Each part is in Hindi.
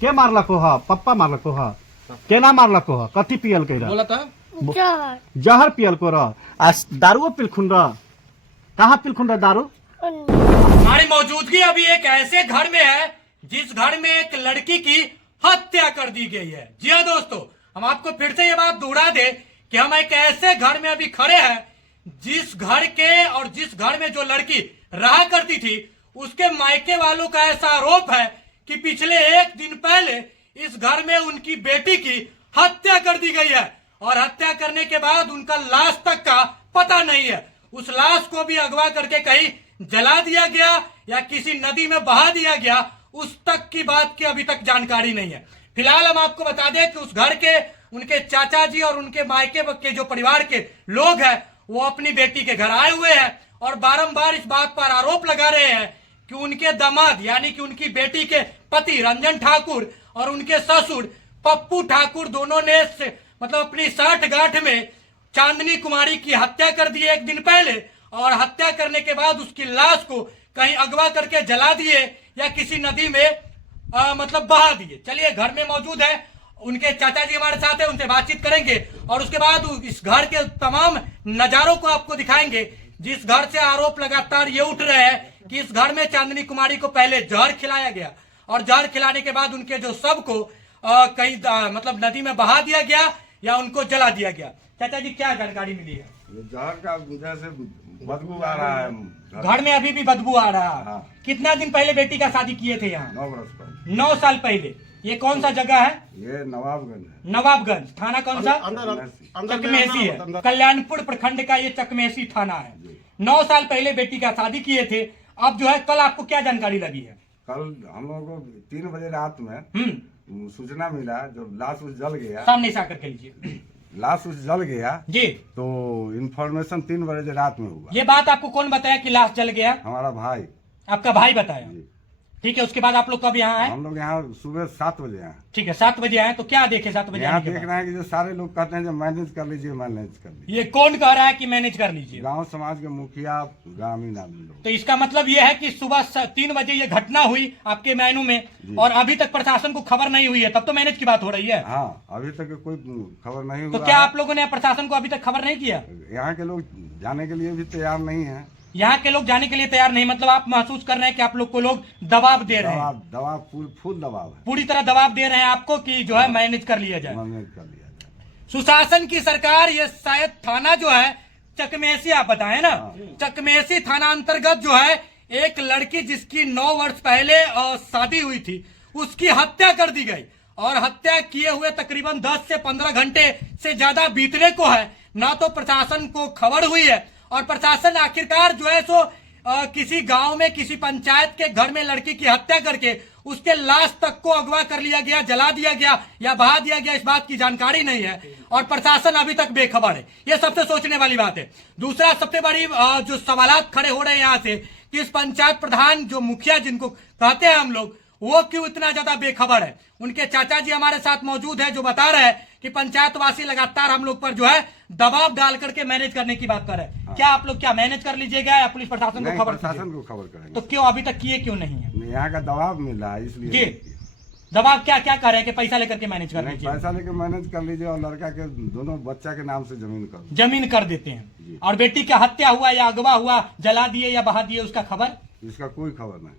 के मारलको ह पप्पा मारलको ह केना मारलको ह कथी पियल के बोला था जहर पियल को रह आ दारुओ पिलखुन रह कहाँ पिलखुन रह दारू हमारी मौजूदगी अभी एक ऐसे घर में है जिस घर में एक लड़की की हत्या कर दी गई है। जी हाँ दोस्तों, हम आपको फिर से ये बात दोहरा दे कि हम एक ऐसे घर में अभी खड़े हैं जिस घर के और जिस घर में जो लड़की रहा करती थी उसके मायके वालों का ऐसा आरोप है कि पिछले एक दिन पहले इस घर में उनकी बेटी की हत्या कर दी गई है और हत्या करने के बाद उनका लाश तक का पता नहीं है। उस लाश को भी अगवा करके कहीं जला दिया गया या किसी नदी में बहा दिया गया, उस तक की बात की अभी तक जानकारी नहीं है। फिलहाल हम आपको बता दें कि उस घर के उनके चाचा जी और उनके मायके के जो परिवार के लोग हैं वो अपनी बेटी के घर आए हुए हैं और बारंबार इस बात पर आरोप लगा रहे हैं कि उनके दामाद यानी कि उनकी बेटी के पति रंजन ठाकुर और उनके ससुर पप्पू ठाकुर दोनों ने मतलब अपनी साठगांठ में चांदनी कुमारी की हत्या कर दी एक दिन पहले और हत्या करने के बाद उसकी लाश को कहीं अगवा करके जला दिए या किसी नदी में मतलब बहा दिए। चलिए घर में मौजूद है उनके चाचा जी हमारे साथ है, उनसे बातचीत करेंगे और उसके बाद इस घर के तमाम नजारों को आपको दिखाएंगे जिस घर से आरोप लगातार ये उठ रहे हैं कि इस घर में चांदनी कुमारी को पहले जहर खिलाया गया और जहर खिलाने के बाद उनके जो शव को कहीं मतलब नदी में बहा दिया गया या उनको जला दिया गया। चाचा जी क्या जानकारी मिली है? जहर का वजह से बदबू आ रहा है घर में अभी भी बदबू आ रहा है। हाँ। कितना दिन पहले बेटी का शादी किए थे यहाँ? 9 वर्ष पहले। 9 साल पहले। ये कौन सा जगह है? ये नवाबगंज है। नवाबगंज थाना कौन सा? चकमेसी है। कल्याणपुर प्रखंड का ये चकमेसी थाना है। 9 साल पहले बेटी का शादी किए थे। अब जो है कल आपको क्या जानकारी लगी है? कल हम लोगों को 3 बजे रात में सूचना मिला जब लाश उस जल गया। सामने से आकर के लीजिए। लाश उस जल गया जी, तो इन्फॉर्मेशन 3 बजे रात में हुआ। ये बात आपको कौन बताया कि लाश जल गया? हमारा भाई। आपका भाई बताया? जी। ठीक है, उसके बाद आप लोग कब यहाँ आए? हम लोग यहाँ सुबह 7 बजे आए। ठीक है, 7 बजे आए तो क्या देखे 7 बजे यहाँ आने के देख बाद? रहे हैं कि जो सारे लोग कहते हैं जो मैनेज कर लीजिए मैनेज कर लीजिए। ये कौन कह रहा है कि मैनेज कर लीजिए? गांव समाज के मुखिया ग्रामीण आदमी लोग। तो इसका मतलब ये है कि सुबह 3 बजे ये घटना हुई आपके मैनू में और अभी तक प्रशासन को खबर नहीं हुई है, तब तो मैनेज की बात हो रही है। हाँ, अभी तक कोई खबर नहीं हुआ। तो क्या आप लोगों ने प्रशासन को अभी तक खबर नहीं किया? यहाँ के लोग जाने के लिए भी तैयार नहीं है। यहाँ के लोग जाने के लिए तैयार नहीं, मतलब आप महसूस कर रहे हैं कि आप लोग को लोग दबाव दे रहे हैं? दबाव फुल दबाव है। पूरी तरह दबाव दे रहे हैं आपको कि जो है मैनेज कर लिया जाए। मैनेज कर लिया जाए। सुशासन की सरकार, ये शायद थाना जो है चकमेसी आप बताएं ना, चकमेसी थाना अंतर्गत जो है एक लड़की जिसकी 9 वर्ष पहले शादी हुई थी उसकी हत्या कर दी गई और हत्या किए हुए तकरीबन 10 से 15 घंटे से ज्यादा बीतने को है। ना तो प्रशासन को खबर हुई है और प्रशासन आखिरकार जो है सो किसी गांव में किसी पंचायत के घर में लड़की की हत्या करके उसके लाश तक को अगवा कर लिया गया, जला दिया गया या बहा दिया गया, इस बात की जानकारी नहीं है और प्रशासन अभी तक बेखबर है। यह सबसे सोचने वाली बात है। दूसरा सबसे बड़ी जो सवालात खड़े हो रहे हैं यहाँ से कि इस पंचायत प्रधान जो मुखिया जिनको कहते हैं हम लोग, वो क्यों इतना ज्यादा बेखबर है। उनके चाचा जी हमारे साथ मौजूद है जो बता रहे हैं कि पंचायतवासी लगातार हम लोग पर जो है दबाव डाल करके मैनेज करने की बात कर रहे हैं। क्या आप लोग क्या मैनेज कर लीजिएगा या पुलिस प्रशासन को खबर? प्रशासन को खबर करेंगे। तो क्यों अभी तक किए क्यों नहीं है? यहाँ का दबाव मिल रहा है इसलिए। जी, दबाव क्या क्या कर रहे हैं कि पैसा लेकर के मैनेज कर लीजिए? पैसा लेकर मैनेज कर लीजिए और लड़का के दोनों बच्चा के नाम से जमीन कर देते हैं। और बेटी का हत्या हुआ या अगवा हुआ, जला दिए या बहा दिए, उसका खबर? इसका कोई खबर नहीं।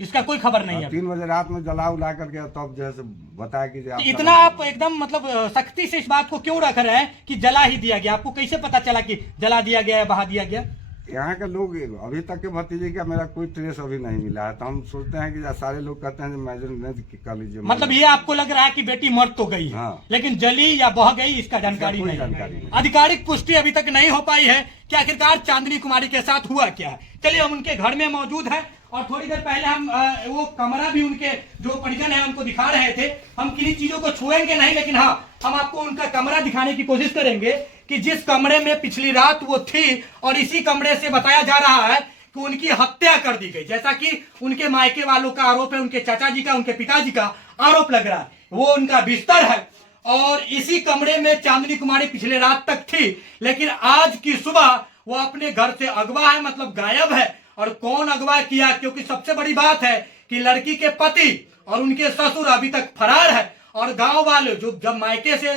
इसका कोई खबर नहीं है। 3 बजे रात में जला उला करके तब जो है बताया कि इतना आप एकदम मतलब सख्ती से इस बात को क्यों रख रहे हैं कि जला ही दिया गया? आपको कैसे पता चला कि जला दिया गया या बहा दिया गया? यहाँ के लोग अभी तक के भतीजे का मेरा कोई ट्रेस अभी नहीं मिला है, तो हम सोचते हैं कि सारे लोग कहते हैं मैनेज कर लीजिए। मतलब ये आपको लग रहा है कि बेटी मर तो गई है, हाँ। लेकिन जली या बह गई इसका जानकारी नहीं। आधिकारिक पुष्टि अभी तक नहीं हो पाई है कि आखिरकार चांदनी कुमारी के साथ हुआ क्या है। चलिए हम उनके घर में मौजूद है और थोड़ी देर पहले हम वो कमरा भी उनके जो परिजन है उनको दिखा रहे थे। हम किन्हीं चीजों को छुएंगे नहीं, लेकिन हाँ हम आपको उनका कमरा दिखाने की कोशिश करेंगे कि जिस कमरे में पिछली रात वो थी और इसी कमरे से बताया जा रहा है कि उनकी हत्या कर दी गई, जैसा कि उनके मायके वालों का आरोप है, उनके चाचा जी का, उनके पिताजी का आरोप लग रहा है। वो उनका बिस्तर है और इसी कमरे में चांदनी कुमारी पिछले रात तक थी, लेकिन आज की सुबह वो अपने घर से अगवा है, मतलब गायब है। और कौन अगवा किया, क्योंकि सबसे बड़ी बात है कि लड़की के पति और उनके ससुर अभी तक फरार है। और गांव वाले जो जब मायके से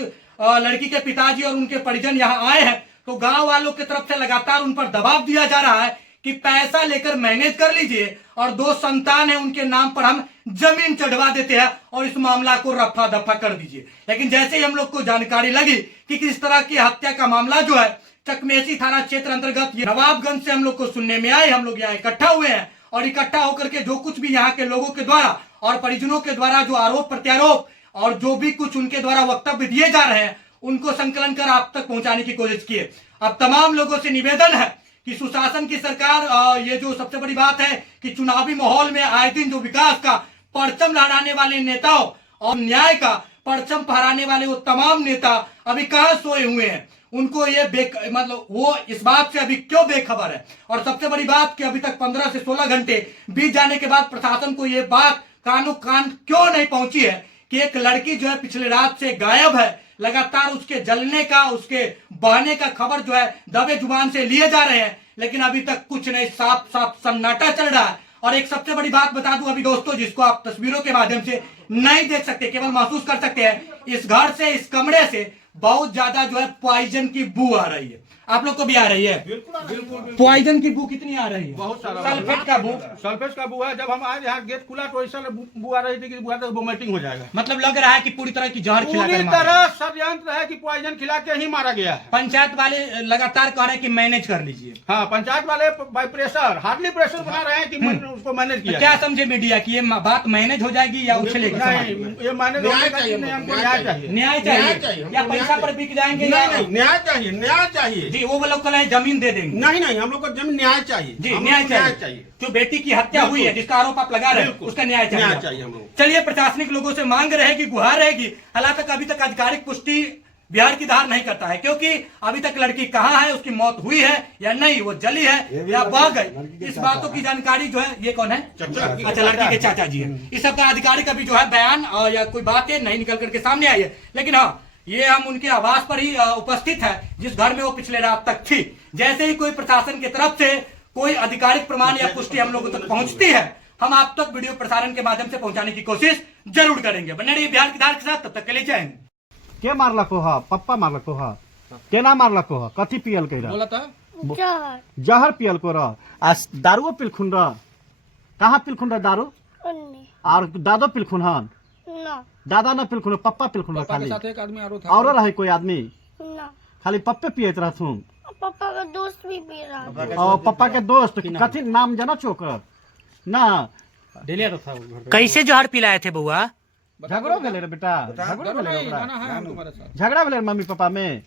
लड़की के पिताजी और उनके परिजन यहाँ आए हैं तो गांव वालों की तरफ से लगातार उन पर दबाव दिया जा रहा है कि पैसा लेकर मैनेज कर लीजिए और 2 संतान है उनके नाम पर हम जमीन चढ़वा देते हैं और इस मामला को रफा दफा कर दीजिए। लेकिन जैसे ही हम लोग को जानकारी लगी कि किस तरह की हत्या का मामला जो है चकमेसी थाना क्षेत्र अंतर्गत नवाबगंज से हम लोग को सुनने में आए, हम लोग यहाँ इकट्ठा हुए हैं और इकट्ठा होकर के जो कुछ भी यहाँ के लोगों के द्वारा और परिजनों के द्वारा जो आरोप प्रत्यारोप और जो भी कुछ उनके द्वारा वक्तव्य दिए जा रहे हैं उनको संकलन कर आप तक पहुंचाने की कोशिश किए। अब तमाम लोगों से निवेदन है कि सुशासन की सरकार, ये जो सबसे बड़ी बात है कि चुनावी माहौल में आए दिन जो विकास का परचम लहराने वाले नेताओं और न्याय का परचम फहराने वाले वो तमाम नेता अभी कहां सोए हुए हैं, उनको ये मतलब वो इस बात से अभी क्यों बेखबर है। और सबसे बड़ी बात कि अभी तक 15 से 16 घंटे बीत जाने के बाद प्रशासन को ये बात कान क्यों नहीं पहुंची है कि एक लड़की जो है पिछले रात से गायब है। लगातार उसके जलने का, उसके बहने का खबर जो है दबे जुबान से लिए जा रहे हैं, लेकिन अभी तक कुछ नहीं, साफ साफ सन्नाटा चल रहा है। और एक सबसे बड़ी बात बता दूं अभी दोस्तों, जिसको आप तस्वीरों के माध्यम से नहीं देख सकते, केवल महसूस कर सकते हैं, इस घर से, इस कमरे से बहुत ज्यादा जो है पॉइजन की बू आ रही है। आप लोग को भी आ रही है? बिल्कुल। पॉइजन की बू कितनी आ रही है? बहुत सारा सल्फेट का बू। सल्फेट का बू है। जब हम आज यहाँ गेट खुला तो ऐसा बू आ रही थी कि बुआ तक वोमिटिंग हो जाएगा। मतलब लग रहा है कि पूरी तरह की जहर खिला पूरी कर मारा। तरह षड्यंत्र है कि पॉइजन खिला के ही मारा गया है। पंचायत वाले लगातार कह रहे हैं कि मैनेज कर लीजिए। हाँ, पंचायत वाले बाई प्रेशर, हार्डली प्रेशर बना रहे हैं कि उसको मैनेज किया। क्या समझे मीडिया की ये बात मैनेज हो जाएगी या उछलेगी? नहीं, ये मैनेज न्याय चाहिए, हमको न्याय चाहिए। न्याय चाहिए या पैसा पर बिक जाएंगे? नहीं, न्याय चाहिए, न्याय चाहिए। जी, वो लोग कल जमीन दे देंगे। नहीं, हम लोग को जमीन न्याय चाहिए। जी, हम न्याय लोग को चाहिए। जो बेटी की हत्या हुई है, जिसका आरोप आप लगा रहे हैं, उसका न्याय चाहिए। न्याय चाहिए हम लोग। चलिए, प्रशासनिक लोगों से मांग रहेगी, गुहार रहेगी। हालांकि अभी तक आधिकारिक पुष्टि बिहार की धार नहीं करता है, क्योंकि अभी तक लड़की कहाँ है, उसकी मौत हुई है या नहीं, वो जली है या बह गई, इस बातों की जानकारी जो है, ये कौन है? अच्छा, लड़की के चाचा जी है। इस सबका आधिकारिक अभी जो है बयान या कोई बातें नहीं निकल करके सामने आई है। लेकिन हाँ, ये हम उनके आवास पर ही उपस्थित है जिस घर में वो पिछले रात तक थी। जैसे ही कोई प्रशासन की तरफ से कोई आधिकारिक प्रमाण या पुष्टि हम लोगों तक पहुंचती है, हम आप तक वीडियो प्रसारण के माध्यम से पहुंचाने की कोशिश जरूर करेंगे। बने रहिए बिहार की धार के साथ, तब तक के लिए जय हिंद। के मारलको ह? पप्पा मारलको ह? केना मारलको ह? कथी पियल के बोला था जहर पियल को रह आ दारुओ पिलखुन रह? कहाँ पिलखुन रह दारू? और दादो पिलखुन हन? दादा न पिलखुन, पप्पा पिलखुन रह? खाली एक आदमी और रहे कोई आदमी? खाली पप्पे पियत रहथुन? पापा का दोस्त भी पी रहा। और पप्पा के दोस्त कथी नाम जाना चोकर ना? कैसे जहर पिलाए थे बउआ? झगड़ो भेले रे बेटा? झगड़ो भेले रे ओकरा? झगड़ा भेले रे मम्मी पापा में?